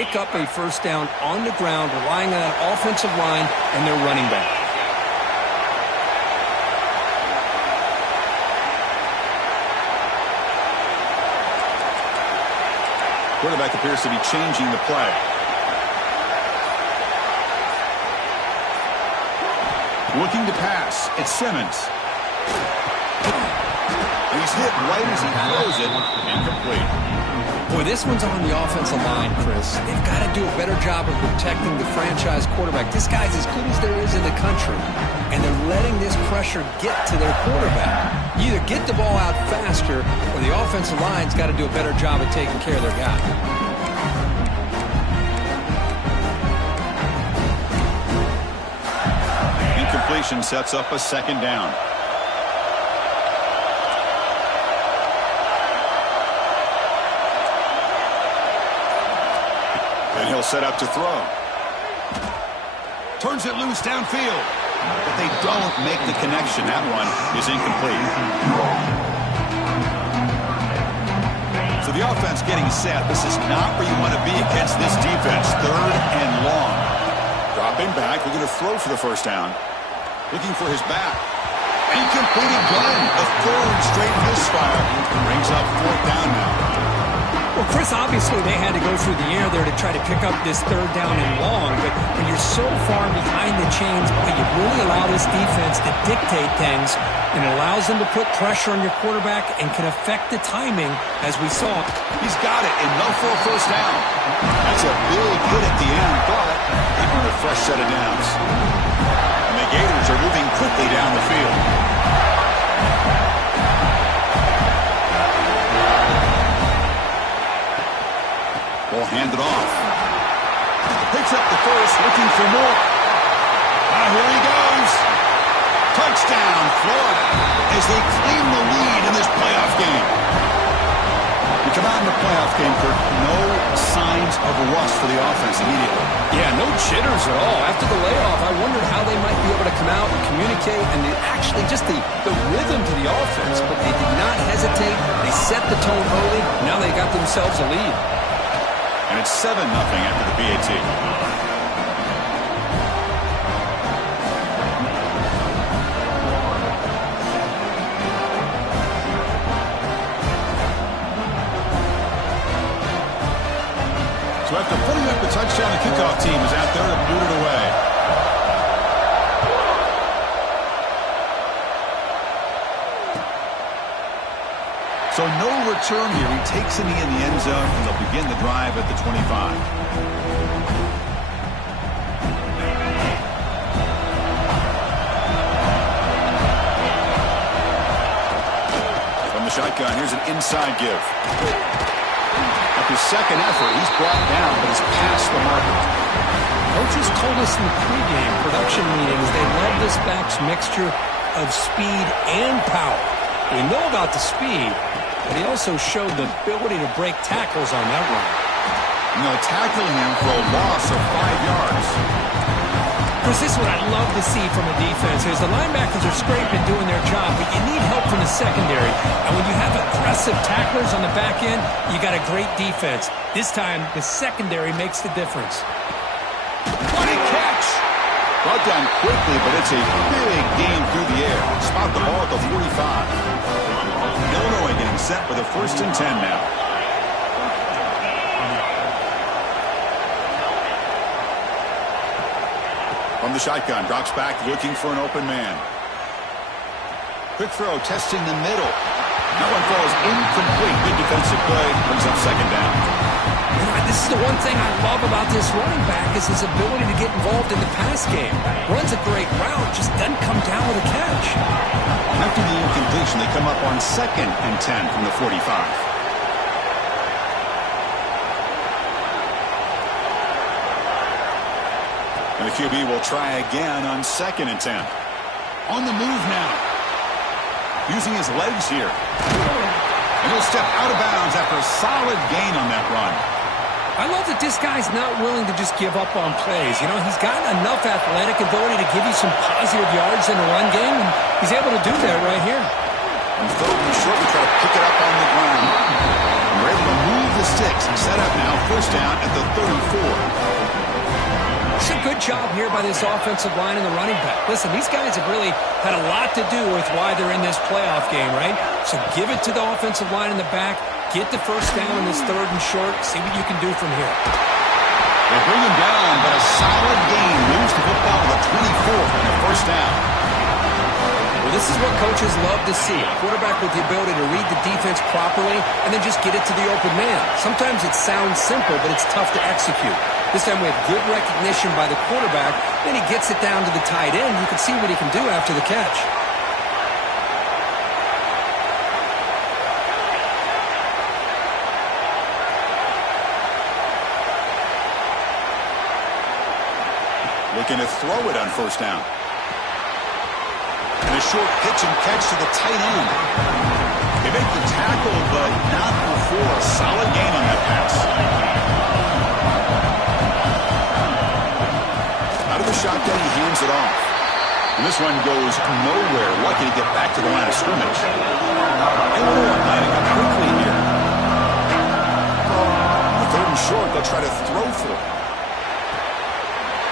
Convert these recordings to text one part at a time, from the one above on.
pick up a first down on the ground, relying on that offensive line and their running back. Quarterback appears to be changing the play. Looking to pass. It's Simmons. He's hit right as he throws it. Incomplete. Boy, this one's on the offensive line, Chris. They've got to do a better job of protecting the franchise quarterback. This guy's as good as there is in the country, and they're letting this pressure get to their quarterback. You either get the ball out faster, or the offensive line's got to do a better job of taking care of their guy. Incompletion sets up a second down. And he'll set up to throw. Turns it loose downfield. But they don't make the connection. That one is incomplete. So the offense getting set. This is not where you want to be against this defense. 3rd and long. Dropping back. We're going to throw for the first down. Looking for his back. Incomplete again. A 3rd straight misfire. Brings up 4th down now. Well, Chris, obviously they had to go through the air there to try to pick up this 3rd down and long, but when you're so far behind the chains, you really allow this defense to dictate things, and it allows them to put pressure on your quarterback and can affect the timing, as we saw. He's got it, enough for a first down. That's a big hit at the end, but they earn a fresh set of downs. And the Gators are moving quickly down the field. Ball handed off. Picks up the first, looking for more. Here he goes. Touchdown, Florida, as they claim the lead in this playoff game. We come out in the playoff game, Kirk. No signs of rust for the offense immediately. Yeah, no jitters at all. After the layoff, I wondered how they might be able to come out and communicate and actually just the rhythm to the offense, but they did not hesitate. They set the tone early. Now they got themselves a lead. And it's 7-0 after the PAT. So after putting up the touchdown, the kickoff team is out there to boot it away. So no return here. He takes a knee in the end zone, and they'll begin the drive at the 25. From the shotgun, here's an inside give. After second effort, he's brought down, but he's past the marker. Coaches told us in the pregame production meetings they love this back's mixture of speed and power. We know about the speed, but he also showed the ability to break tackles on that run. And they'll tackle him for a loss of 5 yards. Chris, this is what I love to see from a defense is the linebackers are scraping, doing their job, but you need help from the secondary. And when you have aggressive tacklers on the back end, you got a great defense. This time, the secondary makes the difference. What a catch! Brought down quickly, but it's a big game through the air. Spot the ball at the 45. Illinois getting set for the 1st and 10 now. From the shotgun, drops back, looking for an open man. Quick throw, testing the middle. That one falls incomplete. Good defensive play, brings up second down. This is the one thing I love about this running back is his ability to get involved in the pass game. Runs a great route, just doesn't come down with a catch. After the incompletion, they come up on 2nd and 10 from the 45. And the QB will try again on 2nd and 10. On the move now. Using his legs here. And he'll step out of bounds after a solid gain on that run. I love that this guy's not willing to just give up on plays. You know, he's got enough athletic ability to give you some positive yards in a run game, and he's able to do that right here. And third and short, we try to pick it up on the ground. And we're able to move this Set up now, first down at the 34. It's a good job here by this offensive line and the running back. Listen, these guys have really had a lot to do with why they're in this playoff game, right? So give it to the offensive line in the back. Get the first down in this 3rd and short. See what you can do from here. They bring him down, but a solid gain moves the football to the 24 and a first down. Well, this is what coaches love to see. A quarterback with the ability to read the defense properly and then just get it to the open man. Sometimes it sounds simple, but it's tough to execute. This time we have good recognition by the quarterback. Then he gets it down to the tight end. You can see what he can do after the catch. Looking to throw it on first down. And a short pitch and catch to the tight end. They make the tackle, but not before a solid gain on that pass. Out of the shotgun, he hands it off. And this one goes nowhere. Lucky to get back to the line of scrimmage. Illinois lining up quickly here. The 3rd and short, they'll try to throw for it.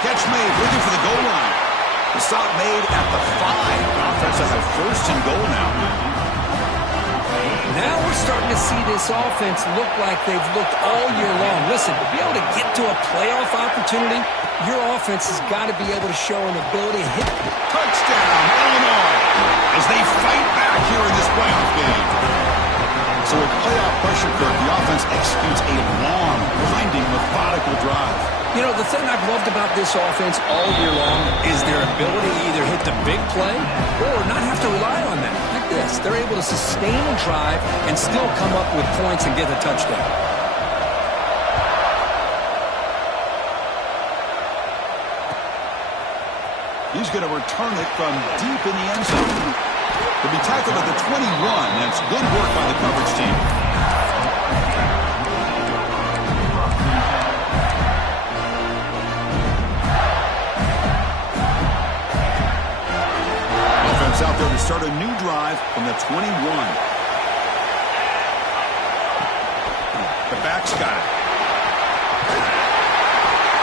Catch made, looking for the goal line. The stop made at the 5. Offense has a first and goal now. Now we're starting to see this offense look like they've looked all year long. Listen, to be able to get to a playoff opportunity, your offense has got to be able to show an ability to hit. Touchdown, Illinois, as they fight back here in this playoff game. So with playoff pressure, Kirk, the offense executes a long, winding, methodical drive. You know, the thing I've loved about this offense all year long is their ability to either hit the big play or not have to rely on that. Like this, they're able to sustain a drive and still come up with points and get a touchdown. He's going to return it from deep in the end zone. He'll be tackled at the 21. That's good work by the coverage team. Offense out there to start a new drive from the 21. The back's got it.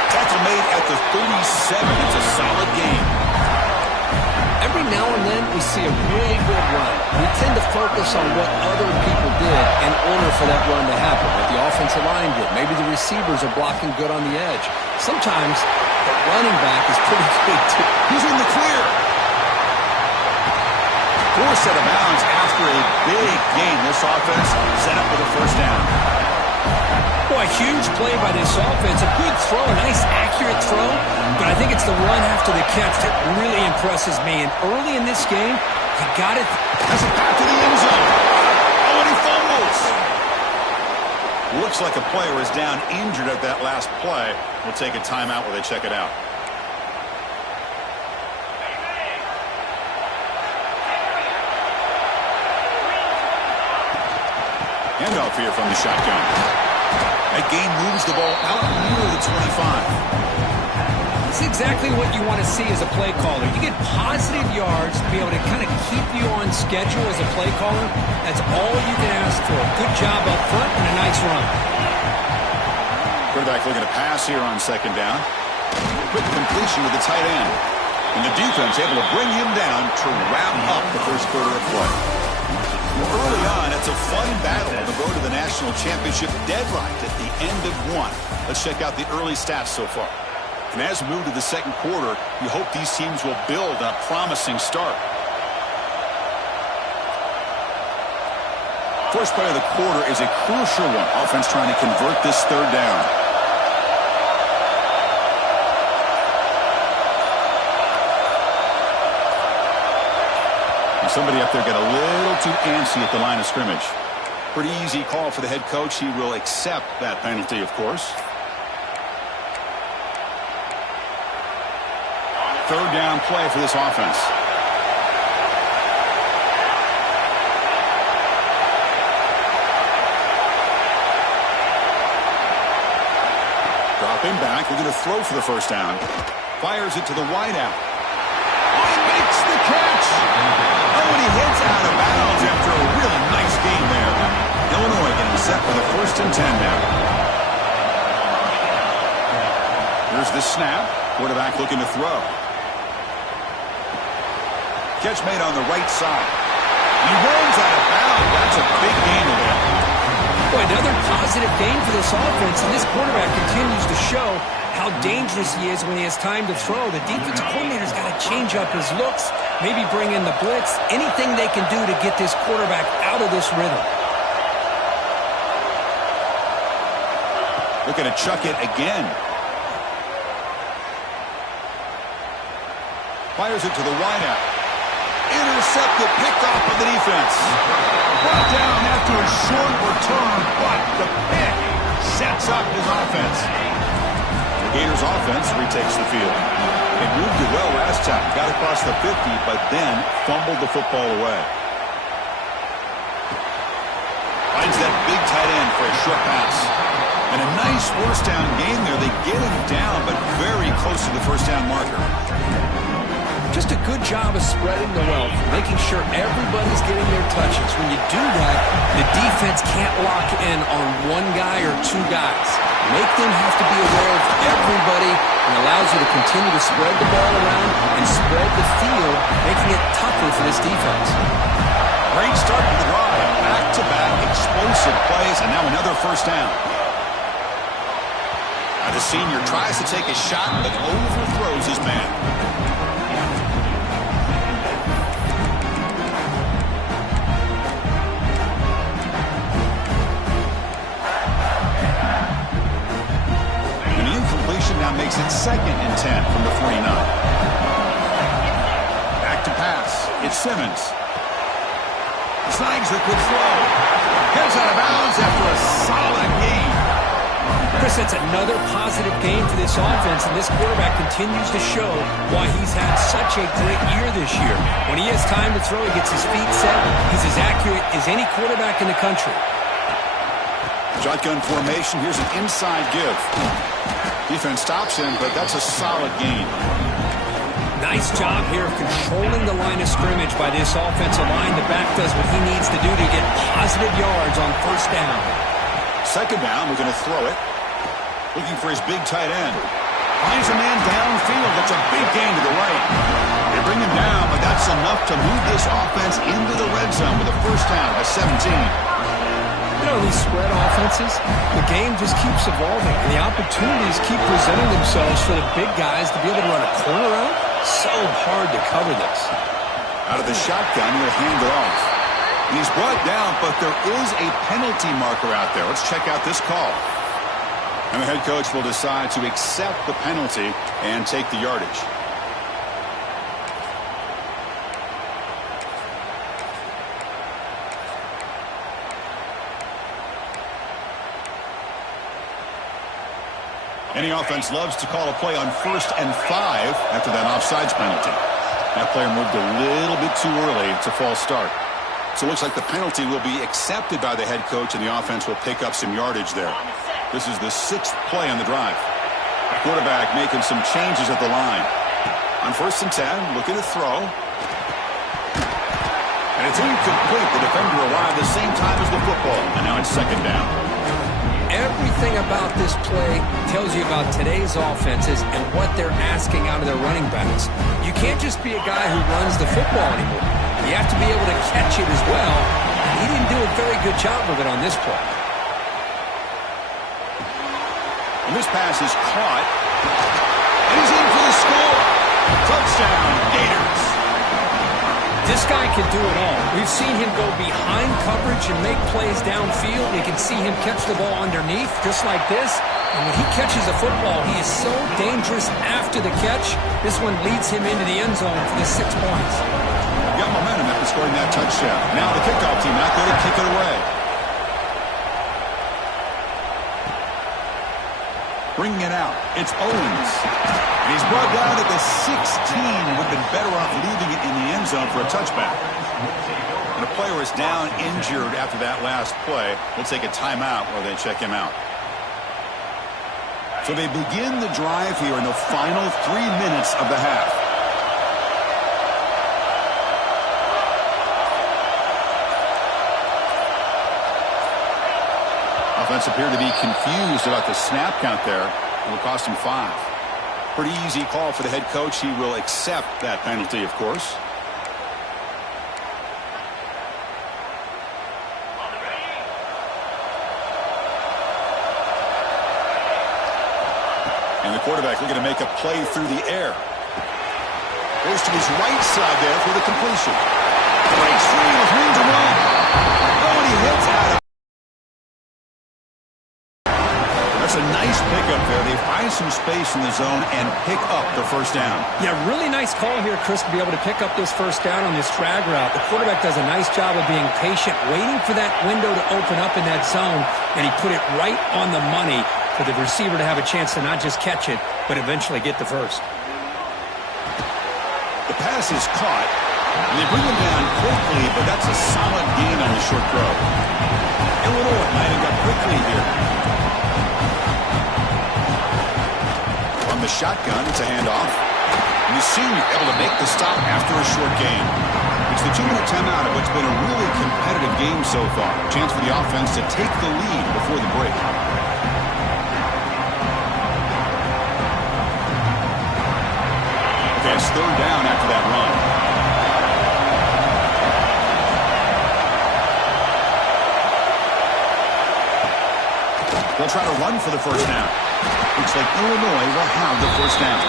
Tackle made at the 37. It's a solid game. Every now and then we see a really good run. We tend to focus on what other people did in order for that run to happen, what the offensive line did. Maybe the receivers are blocking good on the edge. Sometimes the running back is pretty good too. He's in the clear. Forced out of bounds after a big gain. This offense set up with a first down. Boy, huge play by this offense. A good throw, a nice accurate throw. But I think it's the run after the catch that really impresses me. And early in this game, he got it. Has it back to the end zone. Oh, and he fumbles. Looks like a player is down injured at that last play. We'll take a timeout while they check it out. Handoff here from the shotgun. That gain moves the ball out near the 25. It's exactly what you want to see as a play caller. You get positive yards to be able to kind of keep you on schedule as a play caller. That's all you can ask for. Good job up front and a nice run. Quarterback looking to pass here on second down. Quick completion to the tight end. And the defense able to bring him down to wrap up the first quarter of play. Well, early on, it's a fun battle on the road to the national championship, deadlocked at the end of one. Let's check out the early stats so far. And as we move to the second quarter, you hope these teams will build on a promising start. First play of the quarter is a crucial one. Offense trying to convert this third down. Somebody up there got a little too antsy at the line of scrimmage. Pretty easy call for the head coach. He will accept that penalty, of course. Third down play for this offense. Dropping back. We're going to throw for the first down. Fires it to the wideout. Oh, he makes the catch. Oh, and he hits out of bounds after a really nice game there. Illinois getting set with a 1st and 10 now. Here's the snap. Quarterback looking to throw. Catch made on the right side. He runs out of bounds. That's a big gain of there. Boy, another positive gain for this offense, and this quarterback continues to show how dangerous he is when he has time to throw. The defensive coordinator's got to change up his looks, maybe bring in the blitz, anything they can do to get this quarterback out of this rhythm. Looking to chuck it again. Fires it to the wideout. Intercepted, picked off by the defense. Brought down after a short return, but the pick sets up his offense. The Gators offense retakes the field. It moved it well last time. Got across the 50, but then fumbled the football away. Finds that big tight end for a short pass. And a nice 1st down gain there. They get him down, but very close to the 1st down marker. Just a good job of spreading the wealth, making sure everybody's getting their touches. When you do that, the defense can't lock in on one guy or two guys. Make them have to be aware of everybody and allows you to continue to spread the ball around and spread the field, making it tougher for this defense. Great start to the drive. Back-to-back explosive plays, and now another 1st down. Now the senior tries to take a shot, but overthrows his man. Now makes it 2nd and 10 from the 49. Back to pass. It's Simmons. Snags the good throw. Gets out of bounds after a solid gain. Chris, that's another positive gain for this offense, and this quarterback continues to show why he's had such a great year this year. When he has time to throw, he gets his feet set. He's as accurate as any quarterback in the country. Shotgun formation. Here's an inside give. Defense stops him, but that's a solid gain. Nice job here of controlling the line of scrimmage by this offensive line. The back does what he needs to do to get positive yards on 1st down. 2nd down, we're going to throw it. Looking for his big tight end. Finds a man downfield. That's a big gain to the right. They bring him down, but that's enough to move this offense into the red zone with a 1st down by 17. You know, these spread offenses, the game just keeps evolving, and the opportunities keep presenting themselves for the big guys to be able to run a corner out. So hard to cover this. Out of the shotgun, he'll hand it off. And he's brought down, but there is a penalty marker out there. Let's check out this call. And the head coach will decide to accept the penalty and take the yardage. Any offense loves to call a play on 1st and 5 after that offsides penalty. That player moved a little bit too early. It's a false start. So it looks like the penalty will be accepted by the head coach, and the offense will pick up some yardage there. This is the 6th play on the drive. Quarterback making some changes at the line. On 1st and 10, looking to throw. And it's incomplete. The defender arrived the same time as the football, and now it's 2nd down. Everything about this play tells you about today's offenses and what they're asking out of their running backs. You can't just be a guy who runs the football anymore. You have to be able to catch it as well. He didn't do a very good job of it on this play. And this pass is caught. And he's in for the score. Touchdown, Gators. This guy can do it all. We've seen him go behind coverage and make plays downfield. We can see him catch the ball underneath, just like this. And when he catches a football, he is so dangerous after the catch. This one leads him into the end zone for the 6 points. Got momentum after scoring that touchdown. Now the kickoff team out there to kick it away. Bringing it out, it's Owens. And he's brought down at the 16. Would have been better off leaving it in the end zone for a touchback. And a player is down injured after that last play. We'll take a timeout while they check him out. So they begin the drive here in the final 3 minutes of the half. Offense appeared to be confused about the snap count there. It will cost him 5. Pretty easy call for the head coach. He will accept that penalty, of course. And the quarterback looking to make a play through the air. Goes to his right side there for the completion. Breaks free with room to run. Oh, and he hits out of. That's a nice pickup there. They find some space in the zone and pick up the first down. Yeah, really nice call here, Chris, to be able to pick up this first down on this drag route. The quarterback does a nice job of being patient, waiting for that window to open up in that zone, and he put it right on the money for the receiver to have a chance to not just catch it, but eventually get the first. The pass is caught, and they bring him down quickly, but that's a solid gain on the short throw. Illinois lining up quickly here. From the shotgun, it's a handoff. And the senior able to make the stop after a short gain. It's the 2-minute timeout of what's been a really competitive game so far. Chance for the offense to take the lead before the break. Okay, it's third down after that run. They'll try to run for the first down. Looks like Illinois will have the first down.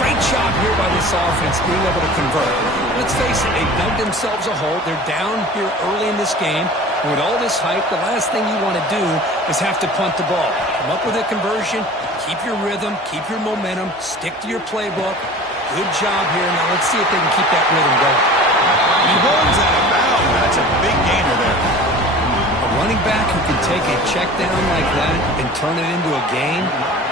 Great job here by this offense being able to convert. Let's face it, they dug themselves a hole. They're down here early in this game. And with all this hype, the last thing you want to do is have to punt the ball. Come up with a conversion, keep your rhythm, keep your momentum, stick to your playbook. Good job here. Now let's see if they can keep that rhythm going. He runs out of bounds. That's a big gainer there. A running back who can take a check down like that and turn it into a gain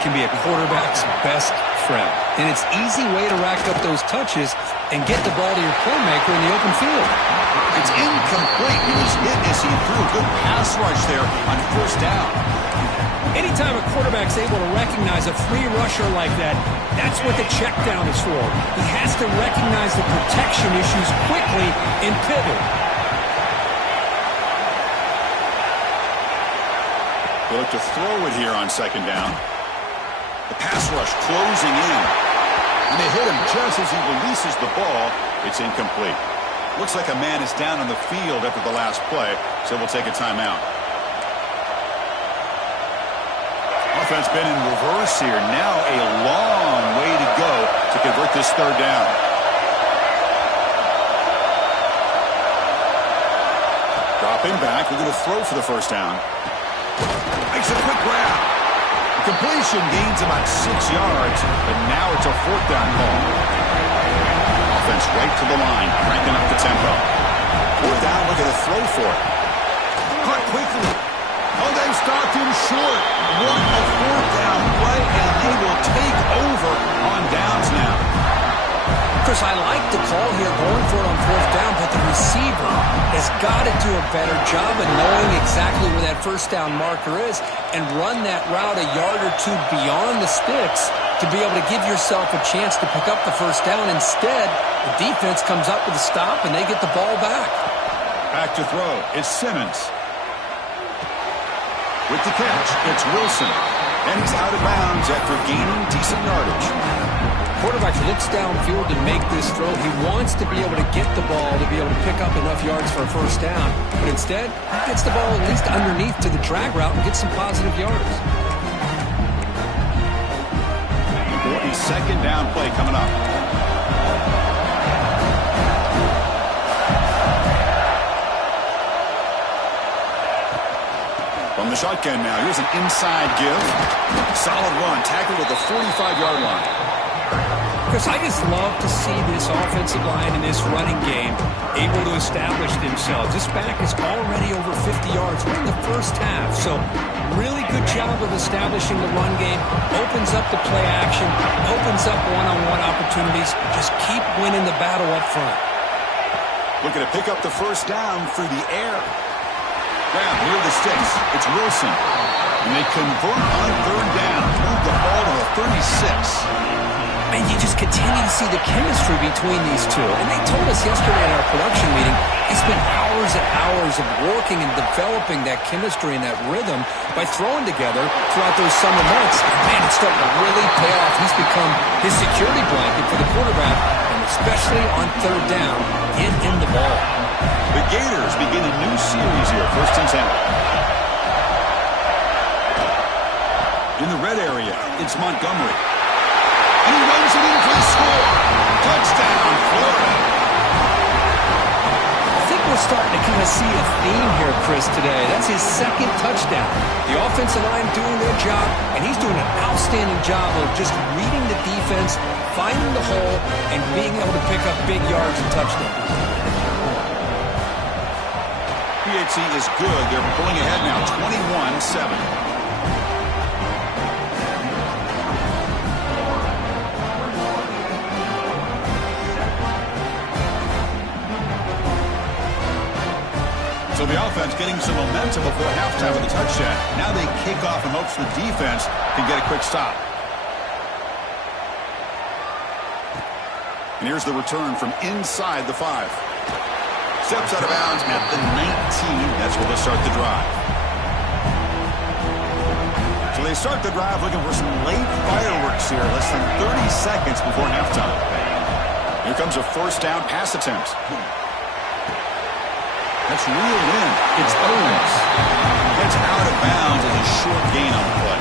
can be a quarterback's best friend. And it's an easy way to rack up those touches and get the ball to your playmaker in the open field. It's incomplete. He was hit as he threw a good pass rush there on first down. Anytime a quarterback's able to recognize a free rusher like that, that's what the check down is for. He has to recognize the protection issues quickly and pivot. They look to throw it here on second down. The pass rush closing in. And they hit him just as he releases the ball. It's incomplete. Looks like a man is down on the field after the last play, so we'll take a timeout. Offense been in reverse here. Now a long way to go to convert this third down. Dropping back. We're going to throw for the first down. Makes a quick grab. The completion gains about 6 yards, but now it's a fourth down call. Offense right to the line, cranking up the tempo. Fourth down, look at a throw for it. Caught quickly. Oh, they stopped him short. What a fourth down play, and they will take over on downs now. Chris, I like the call here going for it on fourth down, but the receiver has got to do a better job of knowing exactly where that first down marker is and run that route a yard or two beyond the sticks to be able to give yourself a chance to pick up the first down. Instead, the defense comes up with a stop, and they get the ball back. Back to throw. It's Simmons. With the catch, it's Wilson. And he's out of bounds after gaining decent yardage. Quarterback looks downfield to make this throw. He wants to be able to get the ball to be able to pick up enough yards for a first down. But instead, he gets the ball at least underneath to the drag route and gets some positive yards. 42nd down play coming up. From the shotgun now, here's an inside give. Solid run, tackled at the 45-yard line. Chris, I just love to see this offensive line in this running game able to establish themselves. This back is already over 50 yards. We're in the first half, so really good job of establishing the run game. Opens up the play action, opens up one-on-one opportunities. Just keep winning the battle up front. Looking to pick up the first down through the air. Grab near the sticks. It's Wilson. And they convert on third down. Move the ball to the 36. And you just just continue to see the chemistry between these two. And they told us yesterday in our production meeting, they spent hours and hours of working and developing that chemistry and that rhythm by throwing together throughout those summer months. And man, it's starting to really pay off. He's become his security blanket for the quarterback, and especially on third down, get him the ball. The Gators begin a new series here, 1st and 10. In the red area, it's Montgomery. And he runs it in for the score. Touchdown, Florida. I think we're starting to kind of see a theme here, Chris, today. That's his 2nd touchdown. The offensive line doing their job, and he's doing an outstanding job of just reading the defense, finding the hole, and being able to pick up big yards and touchdowns. PHC is good. They're pulling ahead now, 21-7. So the offense getting some momentum before halftime with a touchdown. Now they kick off in hopes the defense can get a quick stop. And here's the return from inside the 5. Steps out of bounds at the 19. That's where they'll start the drive. So they start the drive looking for some late fireworks here. Less than 30 seconds before halftime. Here comes a 1st down pass attempt. That's reeled in. It's Owens. Gets out of bounds and a short gain on the play.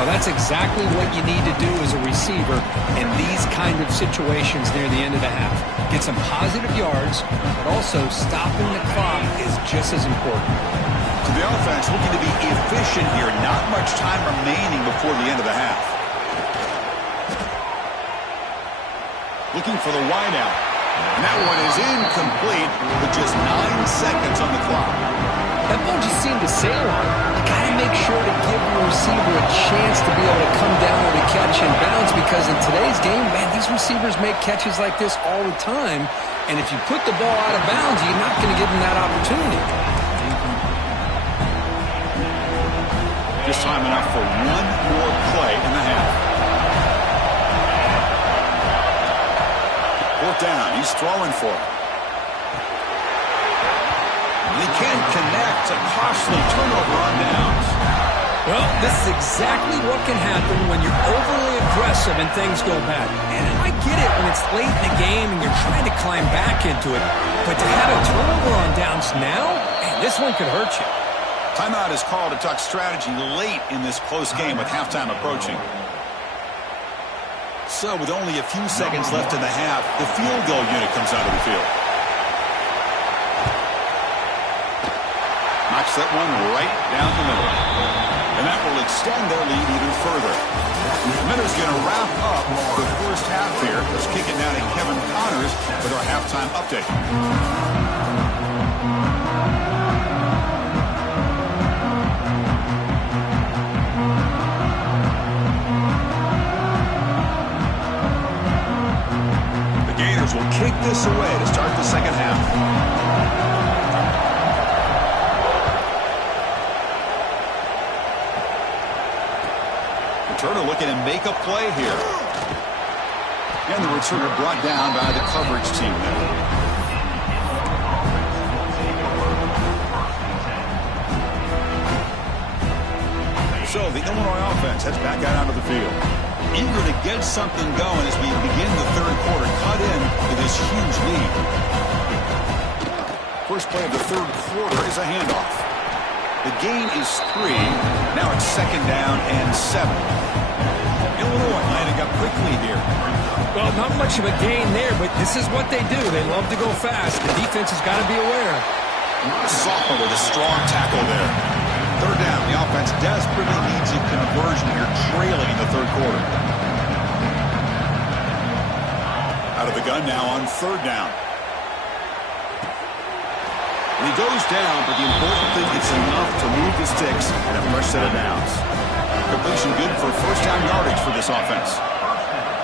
Well, that's exactly what you need to do as a receiver in these kind of situations near the end of the half. Get some positive yards, but also stopping the clock is just as important. So the offense looking to be efficient here. Not much time remaining before the end of the half. Looking for the wideout. And that one is incomplete with just 9 seconds on the clock. That ball just seemed to sail on. You got to make sure to give your receiver a chance to be able to come down with a catch and bounce, because in today's game, man, these receivers make catches like this all the time. And if you put the ball out of bounds, you're not going to give them that opportunity. Just time enough for one more play in the half. 4th down. He's throwing for it. He can't connect. A costly turnover on downs. Well, this is exactly what can happen when you're overly aggressive and things go bad. And I get it when it's late in the game and you're trying to climb back into it. But to have a turnover on downs now, man, this one could hurt you. Timeout is called to talk strategy late in this close game with halftime approaching. So with only a few seconds left in the half, the field goal unit comes out of the field. Knocks that one right down the middle. And that will extend their lead even further. The Miners going to wrap up the 1st half here. Let's kick it now to Kevin Connors with our halftime update. Will kick this away to start the 2nd half. Returner looking to make a play here. And the returner brought down by the coverage team there. So the Illinois offense heads back out onto the field. Eager to get something going as we begin the 3rd quarter. Cut in to this huge lead. First play of the 3rd quarter is a handoff. The gain is 3. Now it's 2nd down and 7. Illinois lining up quickly here. Well, not much of a gain there, but this is what they do. They love to go fast. The defense has got to be aware. Sophomore with a strong tackle there. 3rd down. The offense desperately needs a conversion here, trailing in the 3rd quarter. Out of the gun now on 3rd down. And he goes down, but the important thing is enough to move the sticks and a fresh set of downs. Completion good for 1st down yardage for this offense.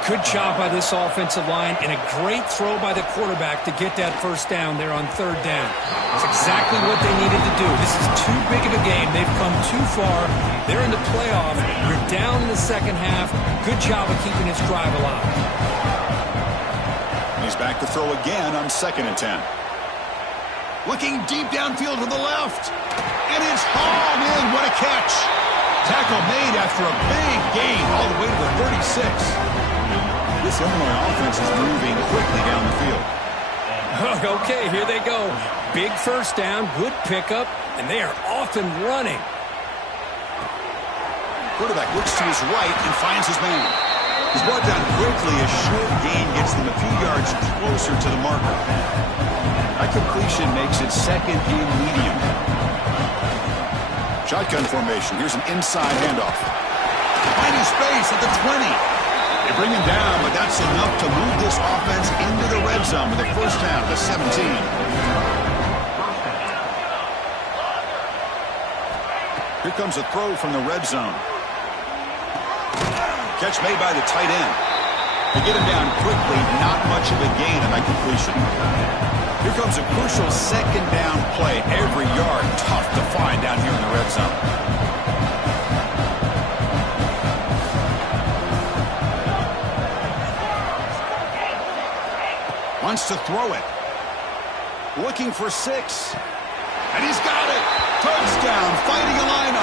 Good job by this offensive line, and a great throw by the quarterback to get that 1st down there on 3rd down. That's exactly what they needed to do. This is too big of a game. They've come too far. They're in the playoff. You're down in the 2nd half. Good job of keeping this drive alive. He's back to throw again on 2nd and 10. Looking deep downfield to the left. And it's hauled in. What a catch. Tackle made after a big gain all the way to the 36. This Illinois offense is moving quickly down the field. Okay, here they go. Big first down, good pickup, and they are off and running. Quarterback looks to his right and finds his man. He's brought down quickly. A short gain gets them a few yards closer to the marker. That completion makes it 2nd and medium. Shotgun formation. Here's an inside handoff. Finding space at the 20. They bring him down, but that's enough to move this offense into the red zone with a first down to 17. Here comes a throw from the red zone. Catch made by the tight end. They get him down quickly, not much of a gain on that completion. Here comes a crucial 2nd down play. Every yard tough to find down here in the red zone. Wants to throw it. Looking for 6. And he's got it. Touchdown, fighting Illini.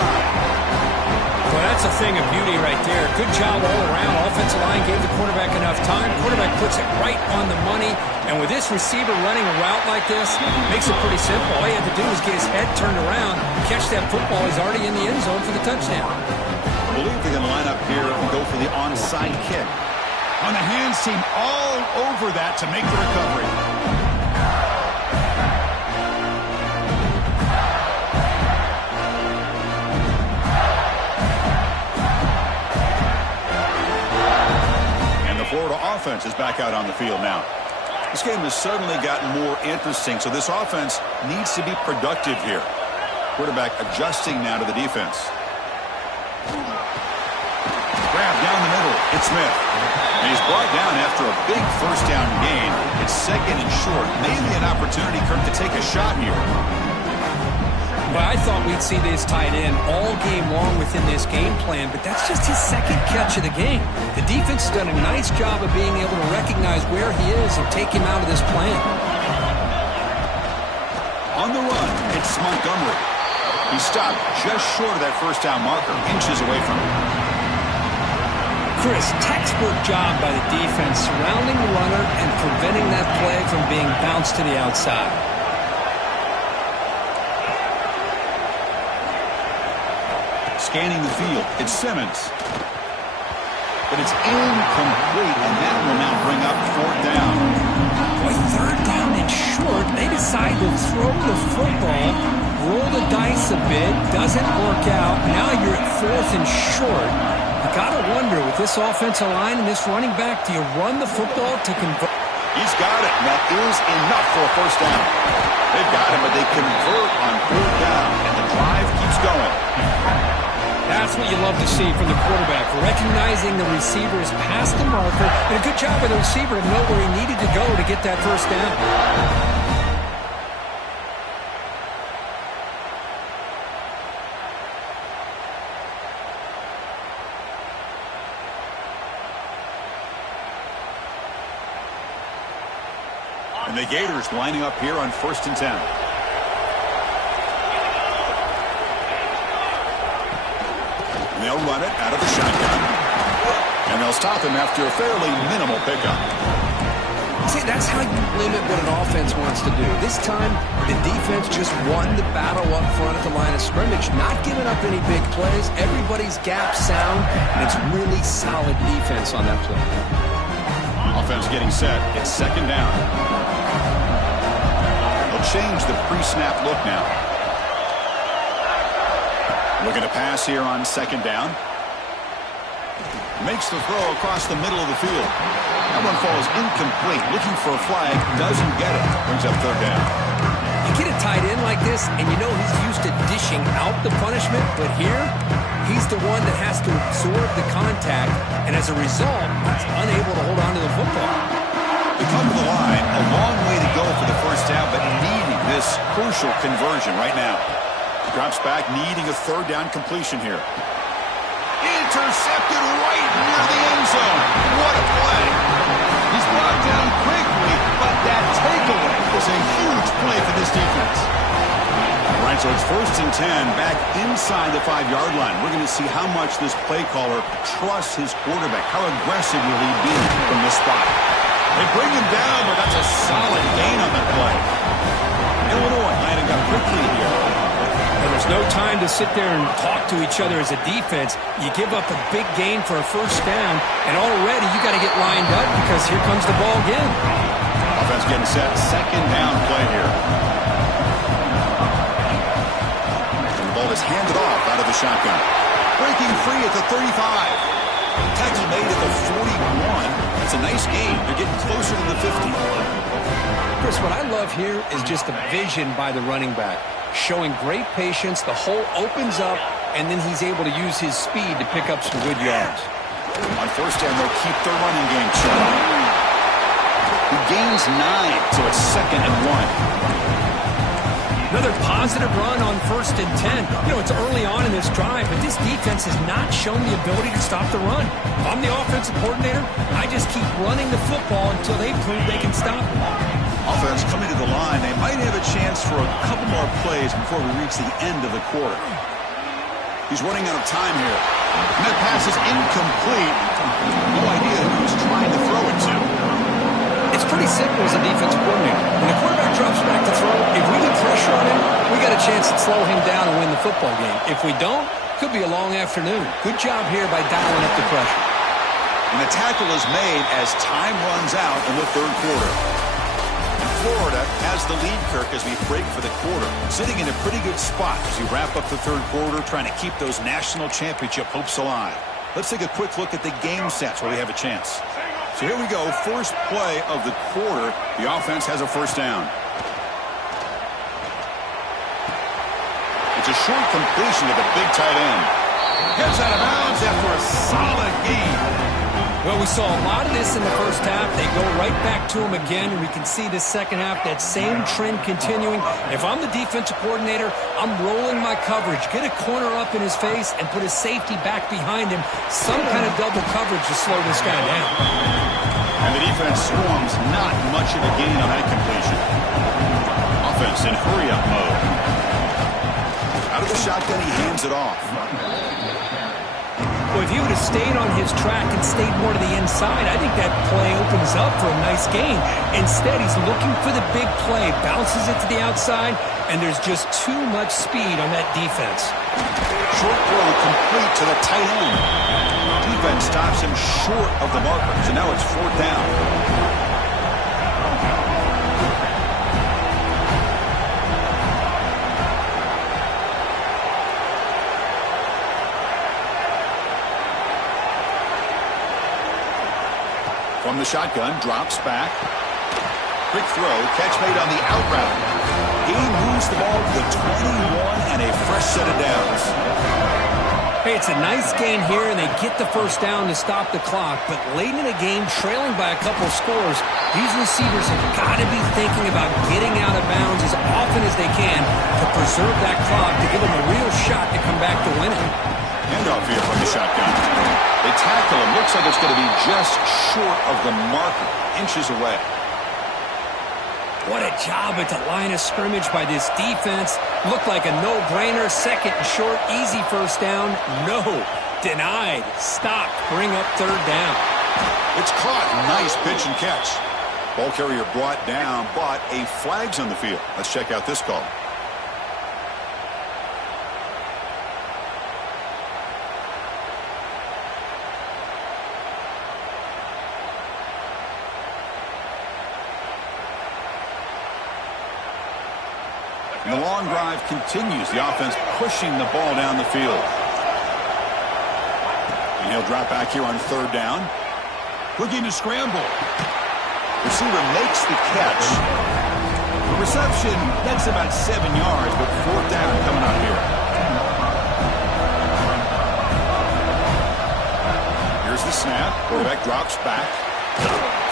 Well, that's a thing of beauty right there. Good job all around. Offensive line gave the quarterback enough time. Quarterback puts it right on the money. And with this receiver running a route like this, makes it pretty simple. All he had to do was get his head turned around, catch that football. He's already in the end zone for the touchdown. I believe they're going to line up here and go for the onside kick. On the hands team all over that to make the recovery. And the Florida offense is back out on the field now. This game has suddenly gotten more interesting, so this offense needs to be productive here. Quarterback adjusting now to the defense. Grab down the middle. It's Smith. And he's brought down after a big first down gain. It's 2nd and short. Maybe an opportunity, Kirk, to take a shot here. Well, I thought we'd see this tight end all game long within this game plan, but that's just his 2nd catch of the game. The defense has done a nice job of being able to recognize where he is and take him out of this plan. On the run, it's Montgomery. He stopped just short of that first down marker, inches away from him. Chris, textbook job by the defense surrounding the runner and preventing that play from being bounced to the outside. Scanning the field, it's Simmons. But it's incomplete, and that will now bring up 4th down. Boy, 3rd down and short. They decide to throw the football, roll the dice a bit, doesn't work out. Now you're at 4th and short. You got to wonder, with this offensive line and this running back, do you run the football to convert? He's got it, and that is enough for a first down. They've got him, but they convert on 4th down, and the drive keeps going. That's what you love to see from the quarterback, recognizing the receiver is past the marker, and a good job by the receiver to know where he needed to go to get that first down. And the Gators lining up here on 1st and 10. And they'll run it out of the shotgun. And they'll stop him after a fairly minimal pickup. See, that's how you limit what an offense wants to do. This time, the defense just won the battle up front at the line of scrimmage, not giving up any big plays. Everybody's gap sound, and it's really solid defense on that play. Offense getting set. It's 2nd down. They'll change the pre-snap look now. Looking to pass here on 2nd down. Makes the throw across the middle of the field. That one falls incomplete. Looking for a flag. Doesn't get it. Brings up 3rd down. You get a tight end like this, and you know he's used to dishing out the punishment, but here, he's the one that has to absorb the contact, and as a result, he's unable to hold on to the football. They come to the line, a long way to go for the first down, but needing this crucial conversion right now. Drops back, needing a 3rd down completion here. Intercepted right near the end zone. What a play. He's brought down quickly right, so it's 1st and 10 back inside the 5-yard line. We're going to see how much this play caller trusts his quarterback. How aggressive will he be from this spot? They bring him down, but that's a solid gain on the play. Illinois lining up quickly here. And there's no time to sit there and talk to each other as a defense. You give up a big gain for a 1st down, and already you got to get lined up because here comes the ball again. Offense getting set. 2nd down play here. And the ball is handed off out of the shotgun. Breaking free at the 35. Tackle made at the 41. It's a nice gain. They're getting closer to the 50. Chris, what I love here is just the vision by the running back. Showing great patience, the hole opens up, and then he's able to use his speed to pick up some good yards. On 1st down, they'll keep their running game strong. He gains 9, so it's 2nd and 1. Another positive run on 1st and 10. You know, it's early on in this drive, but this defense has not shown the ability to stop the run. If I'm the offensive coordinator, I just keep running the football until they prove they can stop it. Offense coming to the line. They might have a chance for a couple more plays before we reach the end of the quarter. He's running out of time here. And that pass is incomplete. No idea who he was trying to throw it to. It's pretty simple as a defensive coordinator. When the quarterback drops back to throw, if we get pressure on him, we got a chance to slow him down and win the football game. If we don't, could be a long afternoon. Good job here by dialing up the pressure. And the tackle is made as time runs out in the 3rd quarter. Florida has the lead, Kirk, as we break for the quarter. Sitting in a pretty good spot as we wrap up the 3rd quarter, trying to keep those national championship hopes alive. Let's take a quick look at the game sets where we have a chance. So here we go, first play of the quarter. The offense has a 1st down. It's a short completion to the big tight end. Gets out of bounds after a solid gain. Well, we saw a lot of this in the 1st half. They go right back to him again, and we can see this 2nd half, that same trend continuing. If I'm the defensive coordinator, I'm rolling my coverage. Get a corner up in his face and put a safety back behind him. Some kind of double coverage to slow this guy down. And the defense swarms, not much of a gain on that completion. Offense in hurry-up mode. Out of the shotgun, he hands it off. Well, if he would have stayed on his track and stayed more to the inside, I think that play opens up for a nice gain. Instead, he's looking for the big play, bounces it to the outside, and there's just too much speed on that defense. Short throw complete to the tight end. Defense stops him short of the marker, so now it's 4th down. From the shotgun, drops back. Quick throw, catch made on the out route. He moves the ball to the 21 and a fresh set of downs. Hey, it's a nice gain here, and they get the 1st down to stop the clock. But late in the game, trailing by a couple scores, these receivers have got to be thinking about getting out of bounds as often as they can to preserve that clock, to give them a real shot to come back to win it. Handoff here from the shotgun. They tackle him. Looks like it's going to be just short of the marker, inches away. What a job at the line of scrimmage by this defense. Looked like a no-brainer. 2nd and short, easy 1st down. No, denied. Stopped. Bring up 3rd down. It's caught. Nice pitch and catch. Ball carrier brought down, but a flag's on the field. Let's check out this call. And the long drive continues. The offense pushing the ball down the field. And he'll drop back here on 3rd down. Looking to scramble. Receiver makes the catch. The reception, that's about 7 yards, but 4th down coming up here. Here's the snap. Quarterback drops back.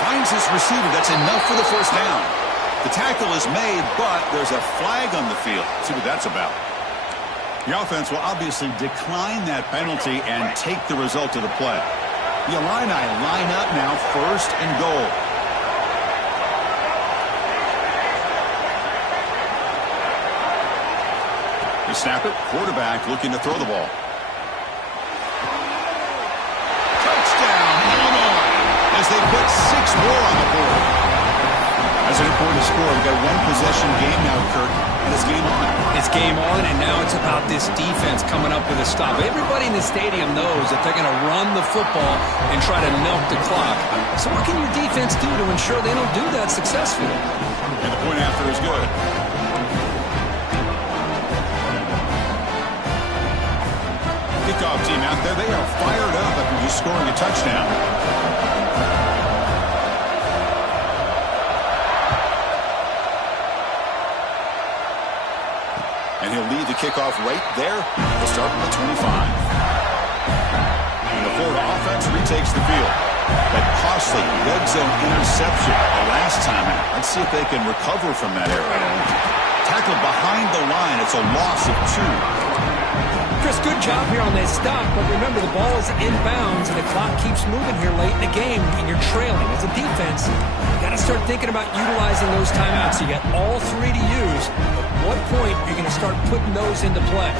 Finds his receiver. That's enough for the 1st down. The tackle is made, but there's a flag on the field. Let's see what that's about. The offense will obviously decline that penalty and take the result of the play. The Illini line up now, 1st and goal. snap it. Quarterback looking to throw the ball. Touchdown, Illinois, as they put 6 more on the board. As an important score, we've got 1 possession game now, Kirk, and it's game on. It's game on, and now it's about this defense coming up with a stop. Everybody in the stadium knows that they're going to run the football and try to milk the clock. So what can your defense do to ensure they don't do that successfully? And the point after is good. Kickoff team out there, they are fired up after just scoring a touchdown. And he'll lead the kickoff right there. He'll start from the 25. And the Florida offense retakes the field. That costly red zone interception the last time out. Let's see if they can recover from that error. Tackled behind the line. It's a loss of 2. Chris, good job here on that stop, but remember the ball is inbounds and the clock keeps moving here late in the game and you're trailing. As a defense, you got to start thinking about utilizing those timeouts. You got all 3 to use. At what point are you going to start putting those into play?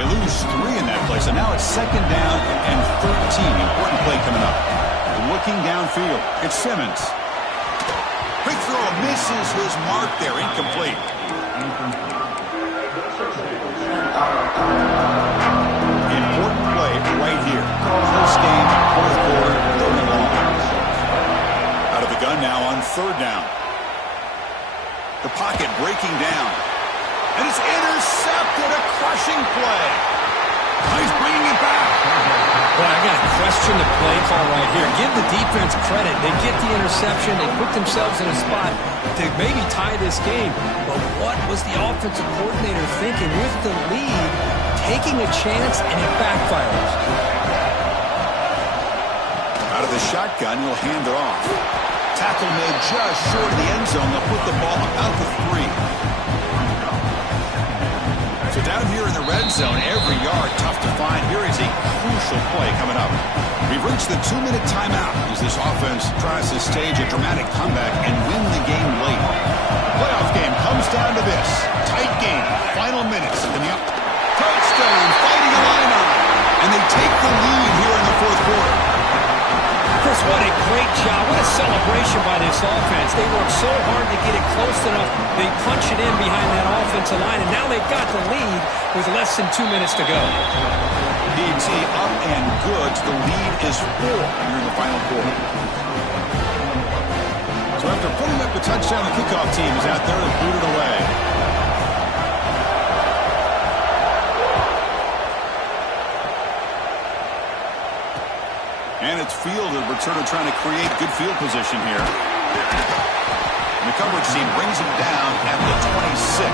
They lose 3 in that play, so now it's 2nd down and 13. Important play coming up. Looking downfield, it's Simmons. Quick throw misses his mark there, incomplete. Important play right here. Close game, 4th quarter, 3rd and long. Out of the gun now on 3rd down. The pocket breaking down. And it's intercepted, a crushing play. He's bringing it back. Boy, I got to question the play call right here. Give the defense credit. They get the interception. They put themselves in a spot to maybe tie this game. But what was the offensive coordinator thinking with the lead, taking a chance, and it backfires? Out of the shotgun, he'll hand it off. Tackle made just short of the end zone. They'll put the ball about the 3. So down here in the red zone, every yard tough to find. Here is a crucial play coming up. We've reached the 2-minute timeout as this offense tries to stage a dramatic comeback and win the game late. The playoff game comes down to this. Tight game, final minutes. Touchdown, fighting Illini. And they take the lead here in the 4th quarter. Chris, what a great job. What a celebration by this offense. They worked so hard to get it close enough. They punch it in behind that offensive line, and now they've got the lead with less than 2 minutes to go. DT up and good. The lead is 4 here in the final quarter. So after putting up the touchdown, the kickoff team is out there to boot it away. And it's fielded. Returner trying to create good field position here. And the coverage team brings him down at the 26.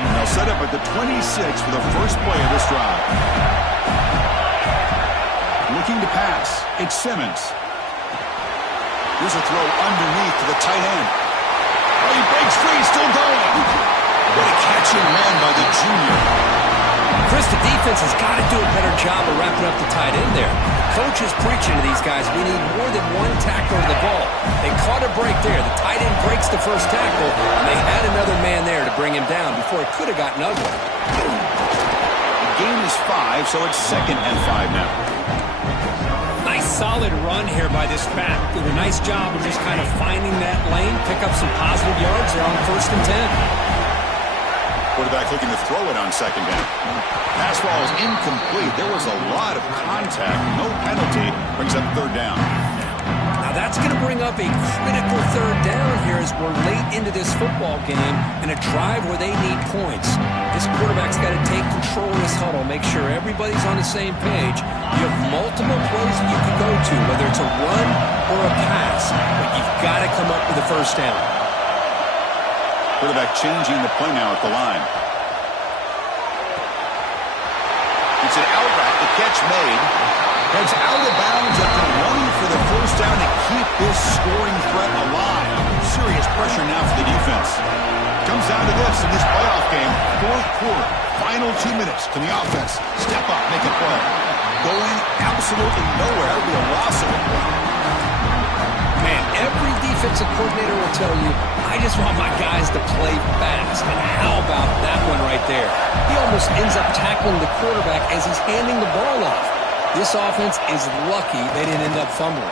And they'll set up at the 26 for the first play of this drive. Looking to pass. It's Simmons. Here's a throw underneath to the tight end. Oh, he breaks free. Still going. What a catch and run by the junior. Chris, the defense has got to do a better job of wrapping up the tight end there. Coach is preaching to these guys, we need more than 1 tackle to the ball. They caught a break there. The tight end breaks the first tackle, and they had another man there to bring him down before it could have gotten ugly. The game is 5, so it's 2nd and 5 now. Nice solid run here by this back. Did a nice job of just kind of finding that lane, pick up some positive yards there on 1st and 10. Quarterback looking to throw it on 2nd down. Pass ball is incomplete. There was a lot of contact. No penalty. Brings up 3rd down. Now that's going to bring up a critical 3rd down here as we're late into this football game and a drive where they need points. This quarterback's got to take control of this huddle, make sure everybody's on the same page. You have multiple plays that you can go to, whether it's a run or a pass, but you've got to come up with a 1st down. Quarterback changing the play now at the line. It's an out route. The catch made. Heads out of bounds after running for the 1st down to keep this scoring threat alive. Serious pressure now for the defense. Comes down to this in this playoff game. 4th quarter. Final 2 minutes. Can the offense step up, make a play? Going absolutely nowhere. It'll be a loss of a play. Man, every defensive coordinator will tell you, I just want my guys to play fast. And how about that one right there? He almost ends up tackling the quarterback as he's handing the ball off. This offense is lucky they didn't end up fumbling.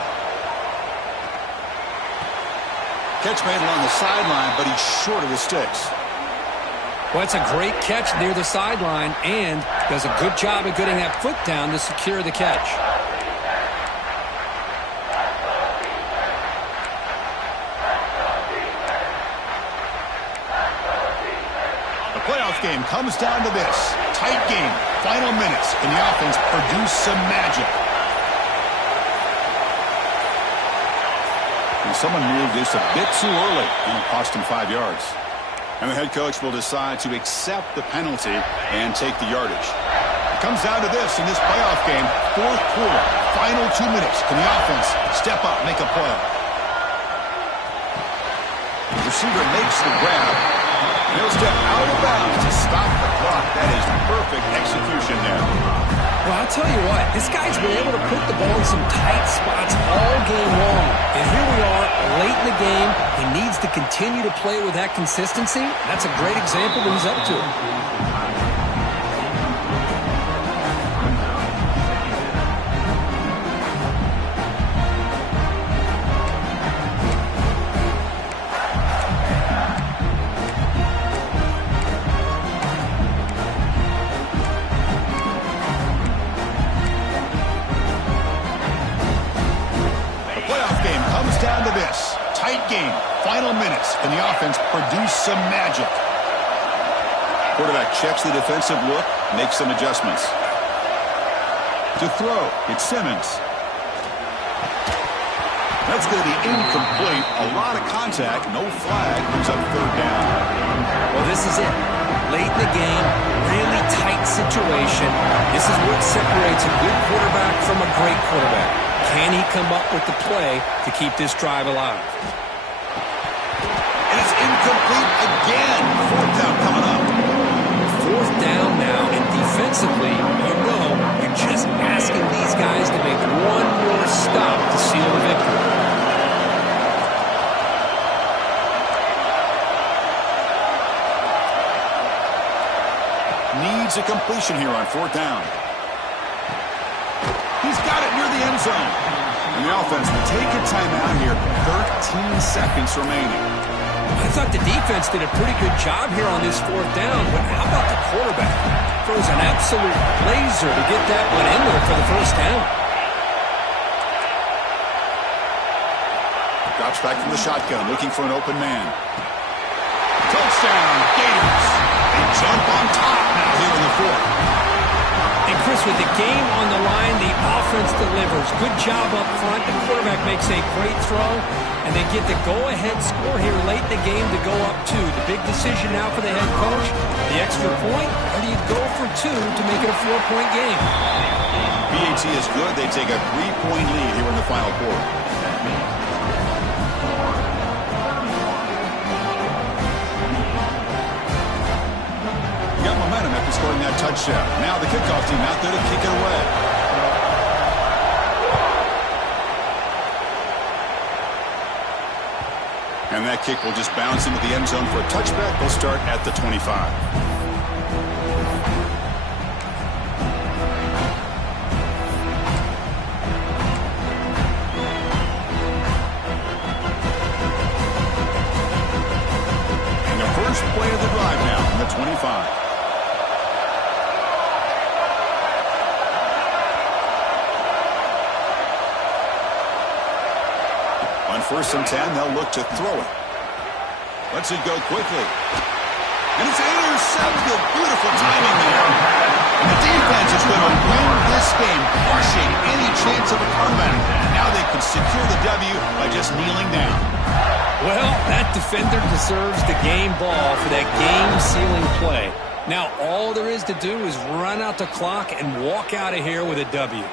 Catch made along the sideline, but he's short of the sticks. Well, it's a great catch near the sideline and does a good job of getting that foot down to secure the catch. The playoff game comes down to this. Tight game. Final minutes. Can the offense produce some magic? And someone moved this a bit too early, and it cost him 5 yards. And the head coach will decide to accept the penalty and take the yardage. It comes down to this in this playoff game. Fourth quarter, final 2 minutes. Can the offense step up, make a play? The receiver makes the grab. And he'll step out of bounds to stop the clock. That is perfect execution there. Well, I'll tell you what, this guy's been able to put the ball in some tight spots all game long. And here we are, late in the game. He needs to continue to play with that consistency. That's a great example that he's up to. Final minutes, and the offense produce some magic. Quarterback checks the defensive look, makes some adjustments. To throw, it's Simmons. That's going to be incomplete. A lot of contact, no flag, brings up third down. Well, this is it. Late in the game, really tight situation. This is what separates a good quarterback from a great quarterback. Can he come up with the play to keep this drive alive? Incomplete again. Fourth down coming up. Fourth down now, and defensively, you're just asking these guys to make one more stop to seal the victory. Needs a completion here on fourth down. He's got it near the end zone. And the offense will take a timeout here. 13 seconds remaining. I thought the defense did a pretty good job here on this fourth down, but how about the quarterback? Throws an absolute laser to get that one in there for the first down. Drops back from the shotgun, looking for an open man. Touchdown, Gators. They jump on top now here in the fourth. And Chris, with the game on the line, the offense delivers. Good job up front. The quarterback makes a great throw, and they get the go-ahead score here late in the game to go up 2. The big decision now for the head coach, the extra point, or do you go for 2 to make it a 4-point game? BAT is good. They take a 3-point lead here in the final quarter. Got momentum after scoring that touchdown. Now the kickoff team out there to kick it away. And that kick will just bounce into the end zone for a touchback. They'll start at the 25. And the first play of the drive now on the 25. On 1st and 10, they'll look to throw it. Lets it go quickly. And it's intercepted. Beautiful timing there. And the defense is going to win this game, crushing any chance of a comeback. Now they can secure the W by just kneeling down. Well, that defender deserves the game ball for that game-sealing play. Now all there is to do is run out the clock and walk out of here with a W.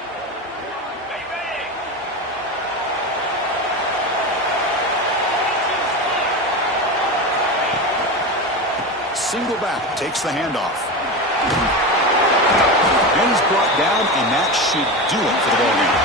Single back, takes the handoff. And he's brought down, and that should do it for the ball game.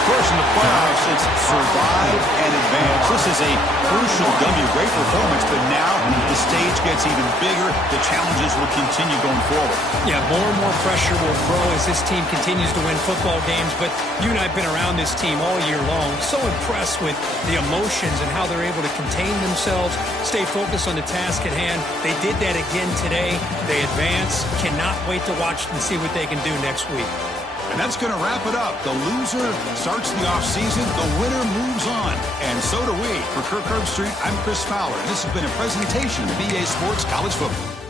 Of course, in the playoffs, it's survive and advance. This is a crucial W. Great performance, but now the stage gets even bigger. The challenges will continue going forward. Yeah, more and more pressure will grow as this team continues to win football games, but you and I have been around this team all year long. So impressed with the emotions and how they're able to contain themselves, stay focused on the task at hand. They did that again today. They advance. Cannot wait to watch and see what they can do next week. And that's going to wrap it up. The loser starts the offseason. The winner moves on. And so do we. For Kirk Herbstreit, I'm Chris Fowler. This has been a presentation of EA Sports College Football.